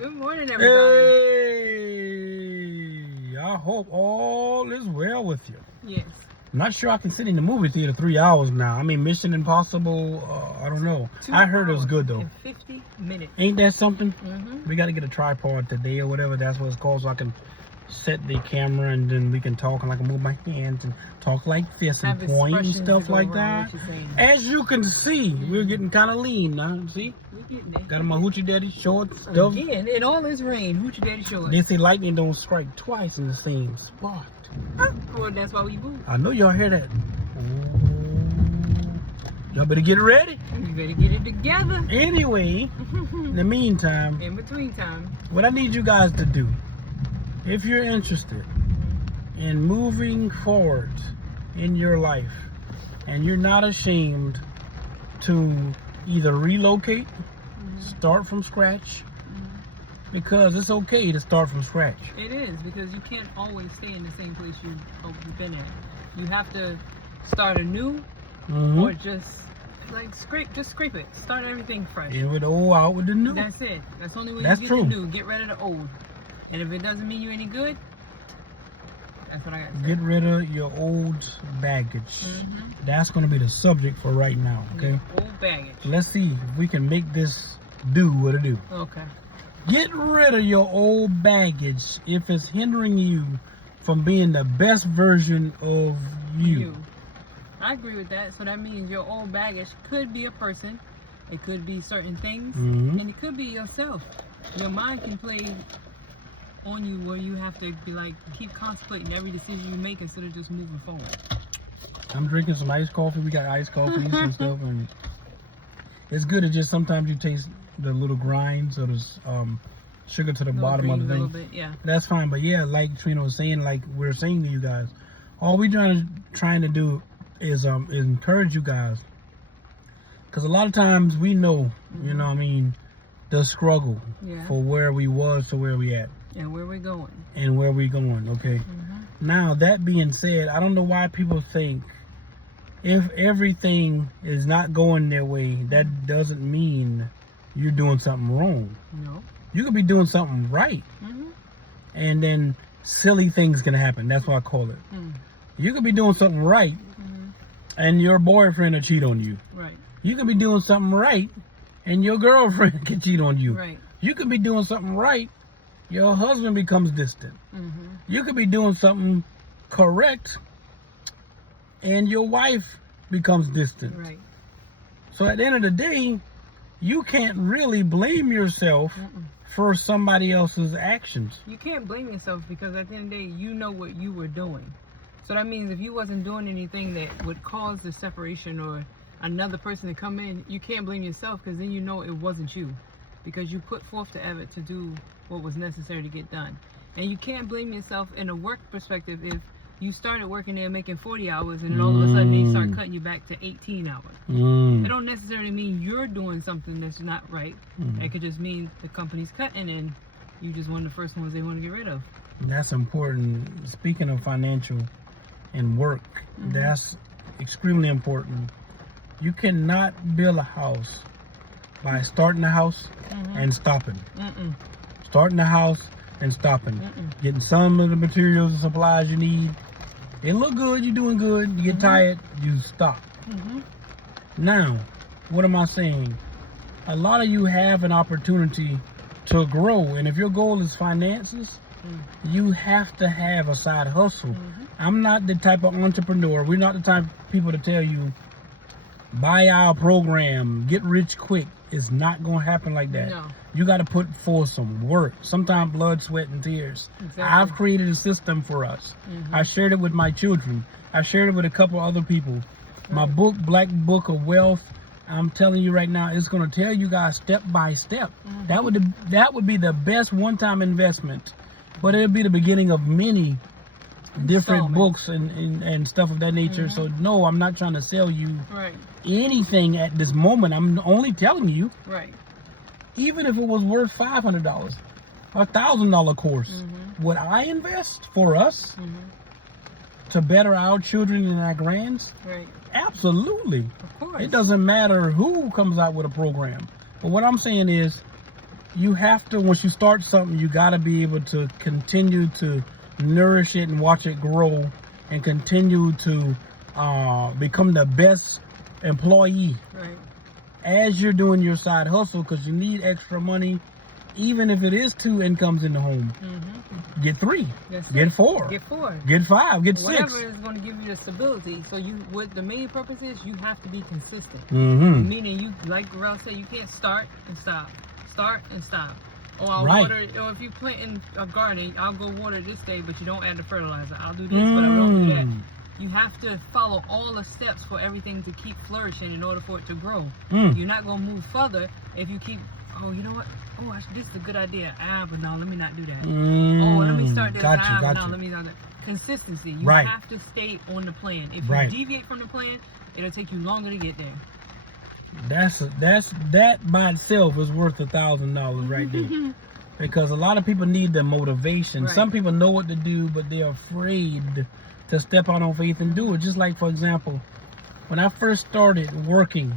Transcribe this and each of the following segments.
Good morning, everybody. Hey, I hope all is well with you. Yes. I'm not sure I can sit in the movie theater 3 hours now. I mean, Mission Impossible, I don't know. 2 I heard it was hours good, though. and 50 minutes. Ain't that something? Mm-hmm. We got to get a tripod today or whatever. That's what it's called, so I can set the camera and then we can talk and I can move my hands and talk like this and point and stuff like that. As you can see, we're getting kind of lean now. See? We're getting there. Got my hoochie daddy shorts stuff. Again, in all this rain, hoochie daddy shorts. They say lightning don't strike twice in the same spot. Well, that's why we move. I know y'all hear that. Y'all better get ready. You better get it together. Anyway, in the meantime, In between time. what I need you guys to do, if you're interested in moving forward in your life and you're not ashamed to either relocate, start from scratch, because it's okay to start from scratch. It is, because you can't always stay in the same place you've been at. You have to start anew or just like scrape it. Start everything fresh. In with the old, out with the new. That's it. That's the only way That's you get true. the new. Get rid of the old. And if it doesn't mean you any good, that's what I got to say. Get rid of your old baggage. That's going to be the subject for right now, okay? Old baggage. Let's see if we can make this do what it do. Okay. Get rid of your old baggage if it's hindering you from being the best version of you. I agree with that. So that means your old baggage could be a person, it could be certain things, Mhm. and it could be yourself. Your mind can play on you where you have to be like keep contemplating every decision you make instead of just moving forward. I'm drinking some iced coffee. We got iced coffees and stuff, and it's good. It's just sometimes you taste the little grinds or the sugar to the bottom of the A little thing. bit, yeah. That's fine, but yeah, like Trina was saying, like we're saying to you guys, all we trying to do is encourage you guys, because a lot of times we know, you know what I mean, the struggle for where we was to where we at. And where we're going. And where we going, okay? Now, that being said, I don't know why people think if everything is not going their way, that doesn't mean you're doing something wrong. No. You could be doing something right. And then silly things can happen. That's what I call it. You could be doing something right and your boyfriend will cheat on you. Right. You could be doing something right and your girlfriend can cheat on you. Right. You could be doing something right, your husband becomes distant. You could be doing something correct and your wife becomes distant. Right. So at the end of the day, you can't really blame yourself for somebody else's actions. You can't blame yourself because at the end of the day, you know what you were doing. So that means if you wasn't doing anything that would cause the separation or another person to come in, you can't blame yourself because then you know it wasn't you. Because you put forth the effort to do what was necessary to get done. And you can't blame yourself in a work perspective if you started working there making 40 hours and then all of a sudden they start cutting you back to 18 hours. It don't necessarily mean you're doing something that's not right. It could just mean the company's cutting and you just one of the first ones they want to get rid of. That's important. Speaking of financial and work, that's extremely important. You cannot build a house by starting the house and stopping. Starting the house and stopping. Getting some of the materials and supplies you need. It look good, you're doing good. You get tired, you stop. Now, what am I saying? A lot of you have an opportunity to grow, and if your goal is finances, you have to have a side hustle. I'm not the type of entrepreneur. We're not the type of people to tell you, buy our program, get rich quick. It's not going to happen like that. No. You got to put forth some work, sometimes blood, sweat, and tears. Exactly. I've created a system for us. I shared it with my children. I shared it with a couple other people. My book, Black Book of Wealth, I'm telling you right now, it's going to tell you guys step by step. That would be the best one-time investment, but it'll be the beginning of many different books and stuff of that nature. So no, I'm not trying to sell you anything at this moment. I'm only telling you, even if it was worth $500, $1,000 course, would I invest for us to better our children and our grands? Absolutely. Of course. It doesn't matter who comes out with a program. But what I'm saying is, you have to, once you start something, you got to be able to continue to nourish it and watch it grow and continue to become the best employee Right. as you're doing your side hustle, because you need extra money. Even if it is 2 incomes in the home, get 3, That's get it. 4, Get 4. get 5, get Whatever 6. is going to give you the stability. So what the main purpose is, you have to be consistent. Mm-hmm. Meaning, you, like Ralph said, you can't start and stop, start and stop. Or I'll Right. water, or if you plant in a garden, I'll go water this day, but you don't add the fertilizer. I'll do this, but I don't do that. You have to follow all the steps for everything to keep flourishing in order for it to grow. You're not going to move further if you keep, oh, you know what? Oh, this is a good idea. But no, let me not do that. Oh, let me start this. Got you. No, let me not. Consistency. You Right. have to stay on the plan. If you Right. deviate from the plan, it'll take you longer to get there. That by itself is worth $1,000 right there. Because a lot of people need the motivation. Right. Some people know what to do, but they're afraid to step out on faith and do it. Just like, for example, when I first started working,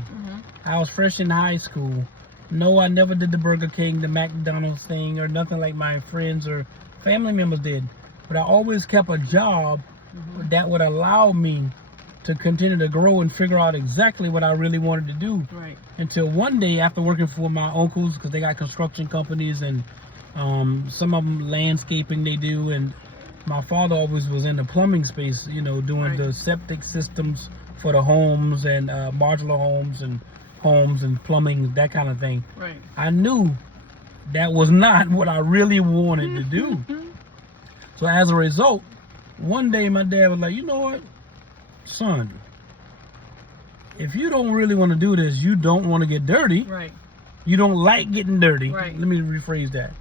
I was fresh in high school. No, I never did the Burger King, the McDonald's thing, or nothing like my friends or family members did. But I always kept a job that would allow me to continue to grow and figure out exactly what I really wanted to do. Right. Until one day, after working for my uncles, because they got construction companies and some of them landscaping they do, and my father always was in the plumbing space, you know, doing Right. the septic systems for the homes and modular homes and plumbing, that kind of thing. Right. I knew that was not what I really wanted to do. So as a result, one day my dad was like, you know what, son, if you don't really want to do this, you don't want to get dirty, Right. you don't like getting dirty, Right. let me rephrase that,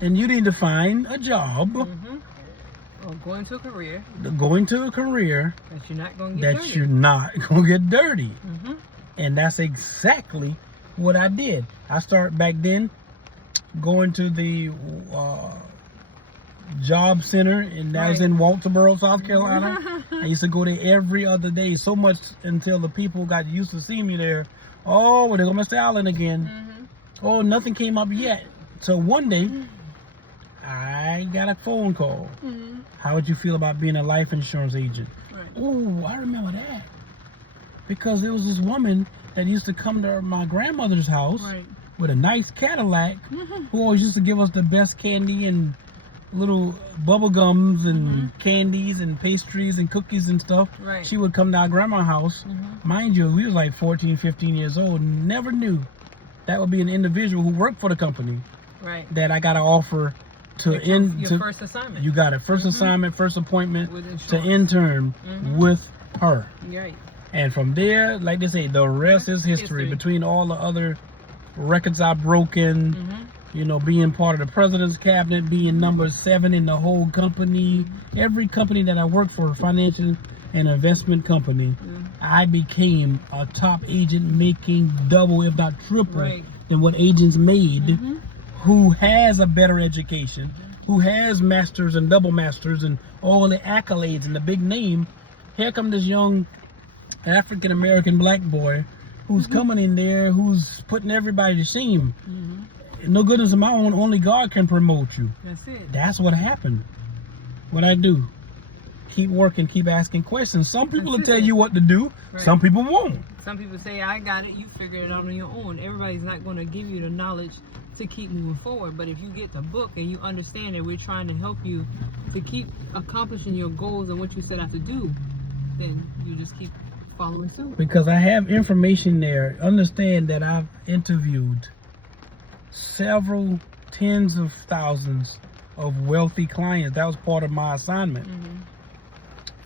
and you need to find a job, Or go into a career go into a career that you're not going to get that dirty. you're not going to get dirty. Mhm. And that's exactly what I did. I started back then going to the job center, and that was Right. in Walterboro, South Carolina. I used to go there every other day, so much until the people got used to seeing me there. Oh, well, there go Mr. Allen again. Oh, nothing came up yet. So one day, I got a phone call. How would you feel about being a life insurance agent? Right. Oh, I remember that. Because there was this woman that used to come to my grandmother's house Right. with a nice Cadillac, who always used to give us the best candy and little bubble gums and candies and pastries and cookies and stuff. Right. She would come to our grandma's house. Mind you, we was like 14, 15 years old. Never knew that would be an individual who worked for the company Right. that I got to offer to Your first assignment. You got it. First assignment, first appointment With to insurance. intern with her. Right. And from there, like they say, the rest is history. Between all the other records I've broken, you know, being part of the president's cabinet, being number 7 in the whole company, every company that I worked for, financial and investment company, I became a top agent, making double, if not triple, Right. than what agents made, who has a better education, who has masters and double masters and all the accolades and the big name. Here come this young African American black boy who's coming in there, who's putting everybody to shame. No goodness of my own, only God can promote you. That's it. That's what happened. What I do, keep working, keep asking questions. Some people will tell you what to do, Right. some people won't. Some people say, I got it, you figure it out on your own. Everybody's not going to give you the knowledge to keep moving forward. But if you get the book and you understand that we're trying to help you to keep accomplishing your goals and what you set out to do, then you just keep following suit. Because I have information there. Understand that I've interviewed several tens of thousands of wealthy clients. That was part of my assignment.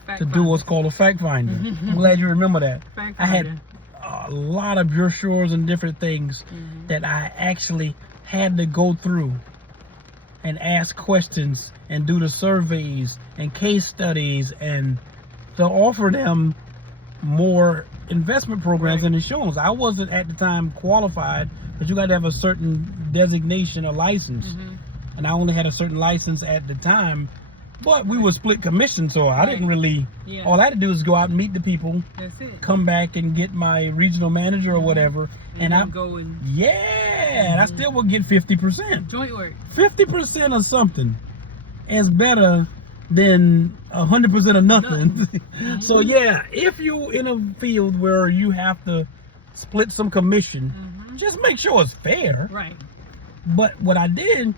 Fact To do finder. what's called a fact finder. I'm glad you remember that. Fact I had finder. a lot of brochures and different things that I actually had to go through and ask questions and do the surveys and case studies and to offer them more investment programs Right. and insurance. I wasn't at the time qualified, but you got to have a certain designation or license. And I only had a certain license at the time, but we were split commission, so I didn't really, Yeah. all I had to do was go out and meet the people, That's it. come back and get my regional manager or whatever, and then I go and yeah, bad, I still will get 50%. Joint work. 50% of something is better than 100% of nothing. So yeah, if you in a field where you have to split some commission, just make sure it's fair. Right. But what I did,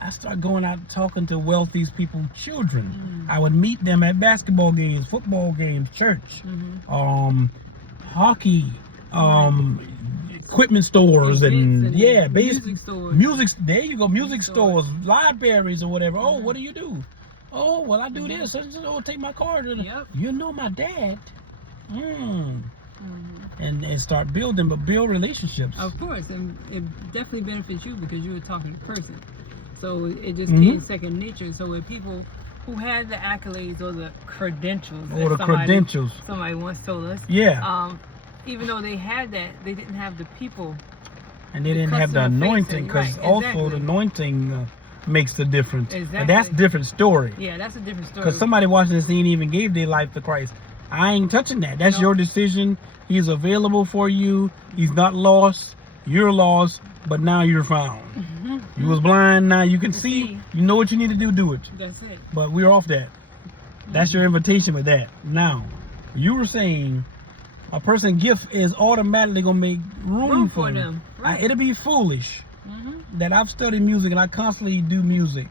I started going out talking to wealthy people's children. I would meet them at basketball games, football games, church, hockey, equipment stores, and yeah, music stores. There you go, music stores, libraries or whatever. Oh, what do you do? Oh, well, I do this. Oh, take my card. Yep. You know my dad. And start building, but build relationships. Of course, and it definitely benefits you because you were talking to a person. So it just came second nature. So with people who had the accolades or the credentials, somebody once told us, even though they had that, they didn't have the people, and they didn't have the anointing, because also the anointing makes the difference. But that's a different story. Yeah, that's a different story. Because somebody watching this ain't even gave their life to Christ. I ain't touching that. That's your decision. He's available for you. He's not lost. You're lost, but now you're found. You was blind, now you can see. You know what you need to do it. That's it. But we're off that. That's your invitation with that. Now, you were saying a person's gift is automatically going to make room for them. Right. It'll be foolish that I've studied music and I constantly do music.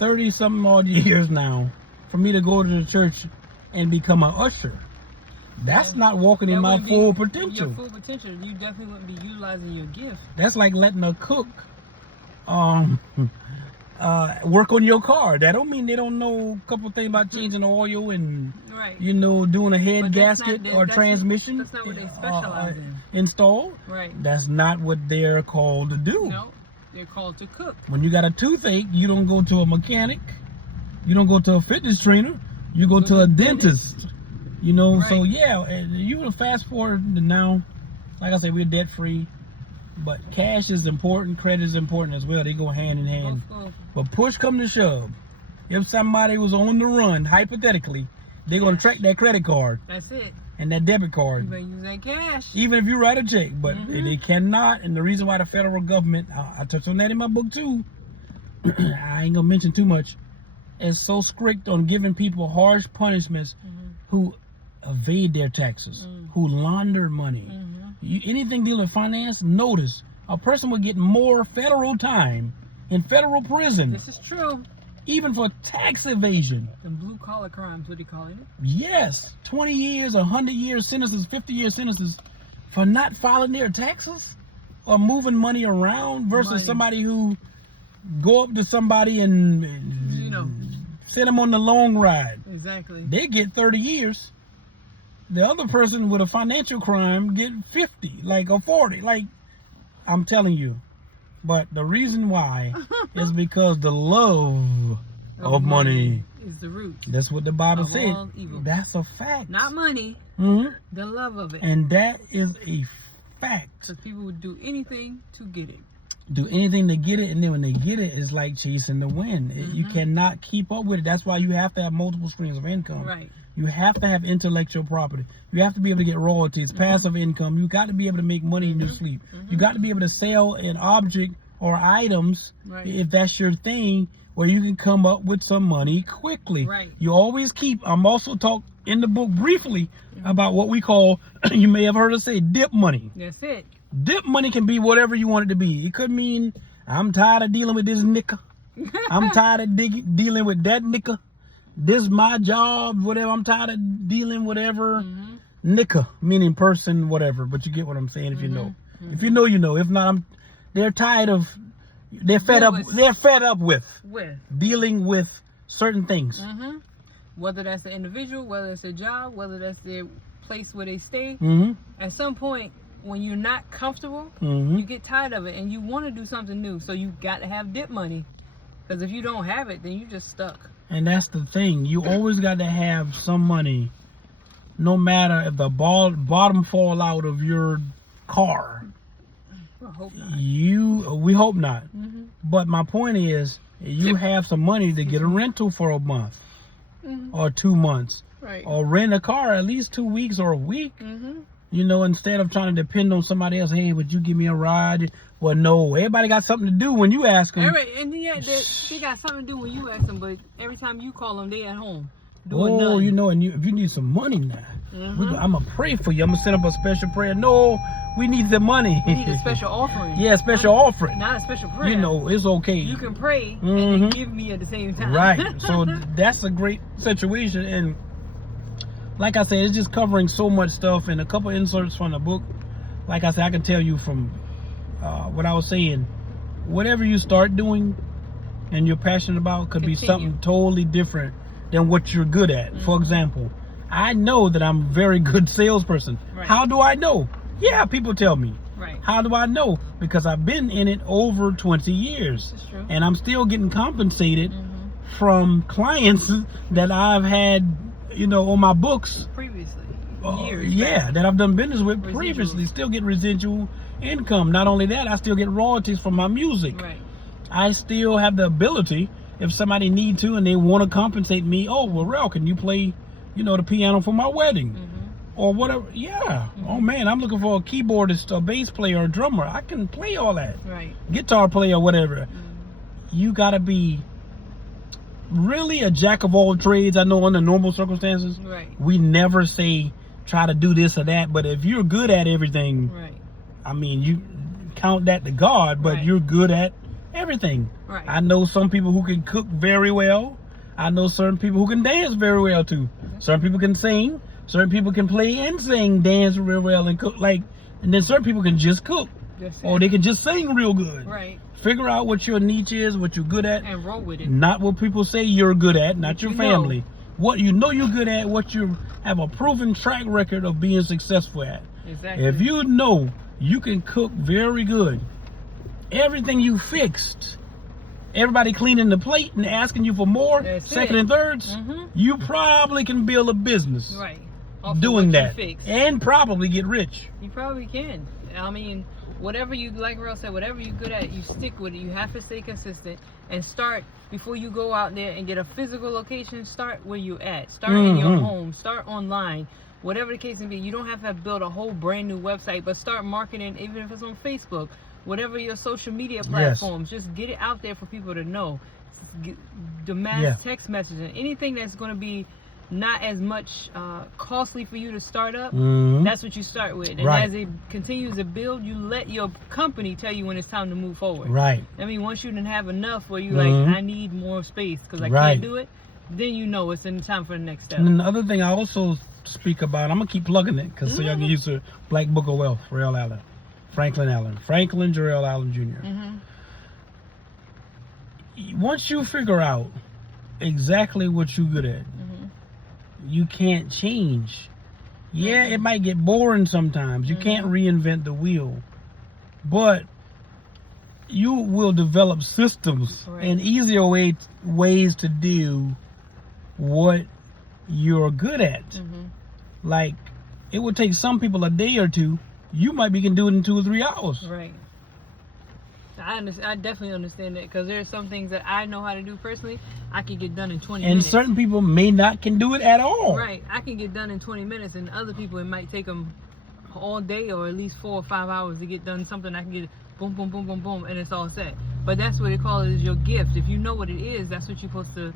30-something odd years now for me to go to the church and become an usher. That's not walking in my full potential. Your full potential. You definitely wouldn't be utilizing your gift. That's like letting a cook work on your car. That don't mean they don't know a couple things about changing the oil and you know, doing a head gasket or transmission. That's not what they specialize in. Installed. Right. That's not what they're called to do. No, they're called to cook. When you got a toothache, you don't go to a mechanic. You don't go to a fitness trainer. You go to a dentist. You know, so yeah, you will fast forward to now. Like I said, we're debt free, but cash is important, credit is important as well. They go hand in hand. But push come to shove, if somebody was on the run, hypothetically, they're gonna track that credit card. That's it. And that debit card. You better use that cash. Even if you write a check, but they cannot. And the reason why the federal government, I touched on that in my book too. I ain't gonna mention too much. Is so strict on giving people harsh punishments who evade their taxes, who launder money. Anything dealing with finance, notice a person will get more federal time in federal prison. This is true. Even for tax evasion. The blue collar crimes, what do you call it? Yes, 20 years, 100 years sentences, 50-year sentences for not filing their taxes or moving money around versus somebody who go up to somebody and send them on the long ride. Exactly. They get 30 years. The other person with a financial crime get 50, or 40. Like, I'm telling you. But the reason why is because the love of money is the root. That's what the Bible said. All evil. That's a fact. Not money. The love of it. And that is a fact. Because people would do anything to get it. Do anything to get it, and then when they get it, it's like chasing the wind. You cannot keep up with it. That's why you have to have multiple streams of income. Right. You have to have intellectual property. You have to be able to get royalties, passive income. You got to be able to make money in your sleep. You got to be able to sell an object or items, if that's your thing, where you can come up with some money quickly. Right. You always keep. I'm also talk in the book briefly about what we call, you may have heard us say, dip money. That's it. Dip money can be whatever you want it to be. It could mean, I'm tired of dealing with this nigga. I'm tired of dealing with that nigga. This my job, whatever. I'm tired of dealing whatever. Nigga, meaning person, whatever. But you get what I'm saying if you know. If you know, you know. If not, they're tired of, they're fed up with dealing with certain things. Whether that's the individual, whether it's a job, whether that's their place where they stay. At some point, when you're not comfortable, you get tired of it and you want to do something new. So you got to have dip money. Because if you don't have it, then you're just stuck. And that's the thing. You always got to have some money, no matter if the bottom fall out of your car. I hope not. We hope not. But my point is, you have some money to get a rental for a month or 2 months. Right. Or rent a car at least 2 weeks or a week. You know, instead of trying to depend on somebody else, hey, would you give me a ride? Well, no, everybody got something to do when you ask them. And yeah, they got something to do when you ask them, but every time you call them, they at home doing Oh, nothing. you know, and if you need some money now, Mhm. I'm going to pray for you. I'm going to set up a special prayer. No, we need the money. You need a special offering. Yeah, special offering. Not a special prayer. You know, it's okay. You can pray and Mhm. then give me at the same time. Right. So that's a great situation. And like I said, it's just covering so much stuff and a couple inserts from the book. Like I said, I can tell you from what I was saying, whatever you start doing and you're passionate about could be Continue. something totally different than what you're good at. For example, I know that I'm a very good salesperson. Right. How do I know? Yeah, people tell me. Right. How do I know? Because I've been in it over 20 years. That's true. And I'm still getting compensated Mhm. from clients that I've had, you know, on my books. Previously. Years Yeah, back. that I've done business with Residuals. previously. Still get residual income. Not only that, I still get royalties from my music. Right. I still have the ability, if somebody need to and they want to compensate me, oh, well, Rel, can you play, you know, the piano for my wedding? Mhm. Or whatever. Yeah. Oh, man, I'm looking for a keyboardist, a bass player, a drummer. I can play all that. Right. Guitar player, whatever. Mhm. You got to be really a jack of all trades. I know under normal circumstances, Right. we never say try to do this or that. But if you're good at everything, Right. I mean, you count that to God, but Right. you're good at everything. Right. I know some people who can cook very well. I know certain people who can dance very well too. Certain people can sing. Certain people can play and sing, dance real well, and cook. And then certain people can just cook, That's or it. they can just sing real good. Right. Figure out what your niche is, what you're good at. And roll with it. Not what people say you're good at, not What your you know. family. What you know you're good at, what you have a proven track record of being successful at. Exactly. If you know you can cook very good, everything you fixed, everybody cleaning the plate and asking you for more, That's second it. and thirds, Mhm. you probably can build a business Right. Off of doing what you that fixed. and probably get rich. You probably can. I mean, whatever you, like Rel said, whatever you're good at, you stick with it. You have to stay consistent and start before you go out there and get a physical location. Start where you at. Start in your Mhm. home. Start online. Whatever the case may be, you don't have to build a whole brand new website, but start marketing, even if it's on Facebook, whatever your social media platforms. Just get it out there for people to know. The mass Yeah. text messaging, anything that's going to be not as much costly for you to start up. Mhm. That's what you start with. And Right. as it continues to build, you let your company tell you when it's time to move forward. Right. I mean, once you done have enough where you Mhm. like, I need more space because I Right. can't do it, then you know it's in time for the next step. And then the other thing I also speak about, I'm gonna keep plugging it because so y'all get used to Black Book of Wealth, Jarrell Allen, Franklin Jarrell Allen Jr. Mm-hmm. Once you figure out exactly what you're good at, Mm-hmm. you can't change. Yeah, it might get boring sometimes. You can't reinvent the wheel, but you will develop systems Right. and easier ways to do what you're good at. Mm-hmm. Like, it would take some people a day or two. You might be can do it in 2 or 3 hours. Right. I definitely understand that because there's some things that I know how to do personally. I can get done in 20 And minutes. certain people may not can do it at all. Right. I can get done in 20 minutes, and other people it might take them all day or at least 4 or 5 hours to get done something. I can get boom, boom, boom, boom, boom, and it's all set. But that's what they call it, is your gift. If you know what it is, that's what you're supposed to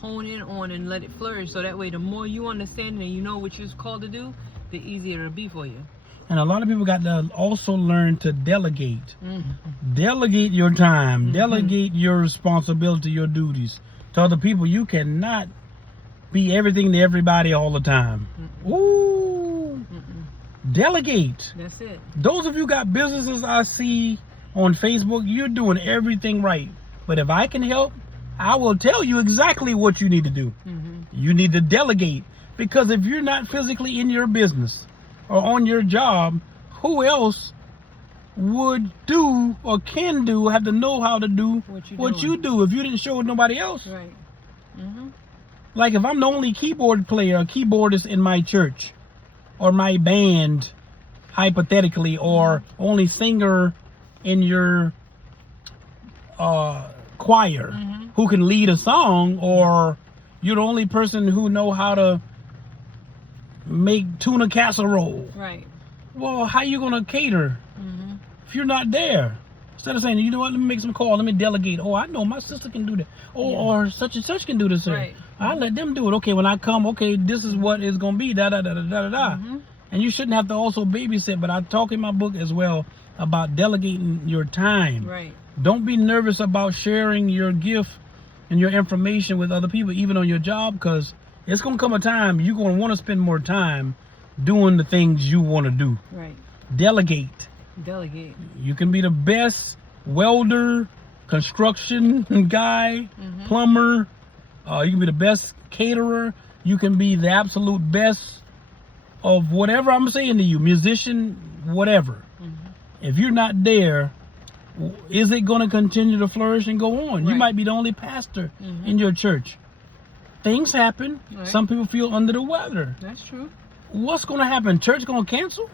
hone in on and let it flourish. So that way, the more you understand and you know what you're called to do, the easier it'll be for you. And a lot of people got to also learn to delegate. Mm-hmm. Delegate your time. Mhm. Delegate your responsibility, your duties to other people. You cannot be everything to everybody all the time. Ooh. Delegate. That's it. Those of you got businesses I see on Facebook, you're doing everything right. But if I can help, I will tell you exactly what you need to do. Mm-hmm. You need to delegate. Because if you're not physically in your business or on your job, who else would do or can do, have to know how to do what you do if you didn't show it nobody else? Right. Mm-hmm. Like if I'm the only keyboard player or keyboardist in my church or my band, hypothetically, or only singer in your choir who can lead a song, or you're the only person who know how to make tuna casserole. Right. Well, how you gonna cater Mm-hmm. if you're not there? Instead of saying, you know what, let me make some calls, let me delegate. Oh, I know my sister can do that. Oh, or such and such can do this. Right. I let them do it. Okay, when I come, okay, this is what it's gonna be. Da da da da da da. And you shouldn't have to also babysit. But I talk in my book as well about delegating your time. Right. Don't be nervous about sharing your gift and your information with other people, even on your job, because it's gonna come a time you're gonna want to spend more time doing the things you want to do. Right. Delegate. Delegate. You can be the best welder, construction guy, plumber. You can be the best caterer. You can be the absolute best of whatever I'm saying to you, musician, whatever. If you're not there, is it going to continue to flourish and go on? Right. You might be the only pastor in your church. Things happen. Right. Some people feel under the weather. That's true. What's going to happen? Church going to cancel?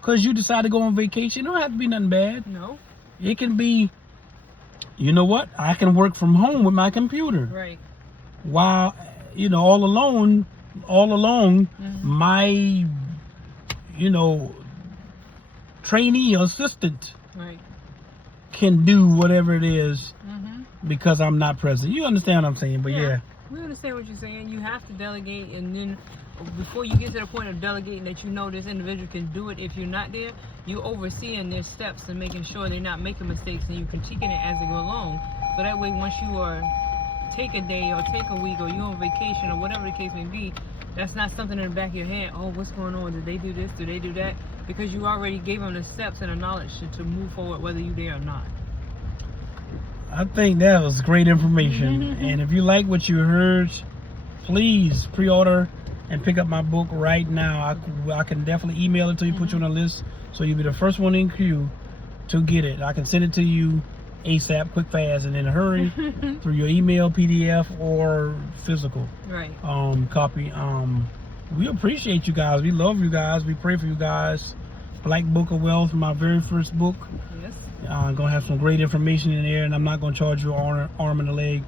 Because you decide to go on vacation? It don't have to be nothing bad. No. It can be, you know what? I can work from home with my computer. Right. While, all along, my, trainee assistant Right. can do whatever it is because I'm not present. You understand what I'm saying? But yeah. We understand what you're saying. You have to delegate, and then before you get to the point of delegating that you know this individual can do it, if you're not there, you overseeing their steps and making sure they're not making mistakes, and you critiquing it as they go along. So that way, once you are take a day or take a week or you're on vacation or whatever the case may be, that's not something in the back of your head. Oh, what's going on? Did they do this? Did they do that? Because you already gave them the steps and the knowledge to move forward, whether you're there or not. I think that was great information. And if you like what you heard, please pre-order and pick up my book right now. I can definitely email it to you, put you on a list, so you'll be the first one in queue to get it. I can send it to you ASAP, quick, fast, and in a hurry through your email, PDF, or physical copy. We appreciate you guys. We love you guys. We pray for you guys. Black Book of Wealth, my very first book. Yes. I'm going to have some great information in there, and I'm not going to charge you an arm and a leg.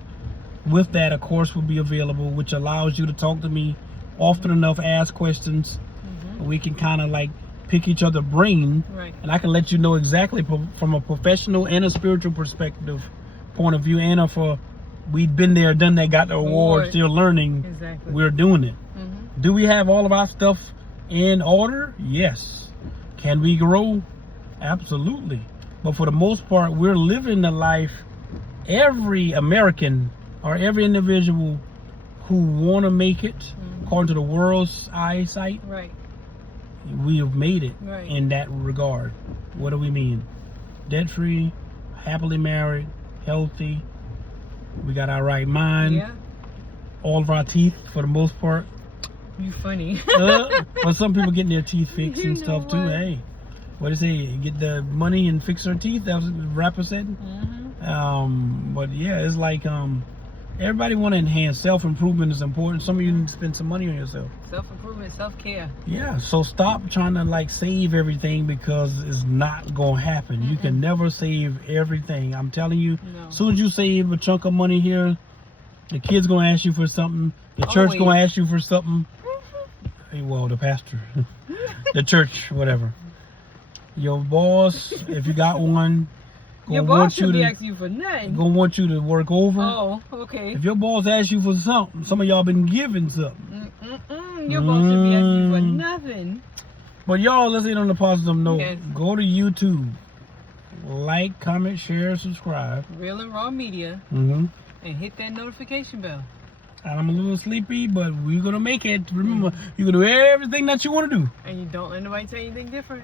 With that, a course will be available, which allows you to talk to me often enough, ask questions. We can kind of like pick each other's brain, and I can let you know exactly from a professional and a spiritual perspective point of view, and for we've been there, done that, got the award, still learning. Exactly. We're doing it. Do we have all of our stuff in order? Yes. Can we grow? Absolutely. But for the most part, we're living the life every American or every individual who want to make it, according to the world's eyesight, we have made it in that regard. What do we mean? Debt-free, happily married, healthy, we got our right mind, all of our teeth for the most part. You funny. But some people getting their teeth fixed and stuff too. What? Hey, what did they say? Get the money and fix their teeth. That was what the rapper said. But yeah, it's like everybody want to enhance. Self-improvement is important. Some of you need to spend some money on yourself. Self-improvement, self-care. Yeah, so stop trying to like save everything, because it's not gonna happen. You can never save everything. I'm telling you. No. As soon as you save a chunk of money here, the kid's gonna ask you for something. The church gonna ask you for something. Well, the pastor, the church, whatever. Your boss, if you got one, your boss should be asking you for nothing. Gonna want you to work over. Oh, okay. If your boss asks you for something, some of y'all been giving something. Your boss should be asking you for nothing. But y'all, let's end on a positive note. Yes. Go to YouTube, like, comment, share, subscribe. Real and Raw Media, And hit that notification bell. I'm a little sleepy, but we're gonna make it. Remember, you're gonna do everything that you want to do. And you don't let nobody say anything different.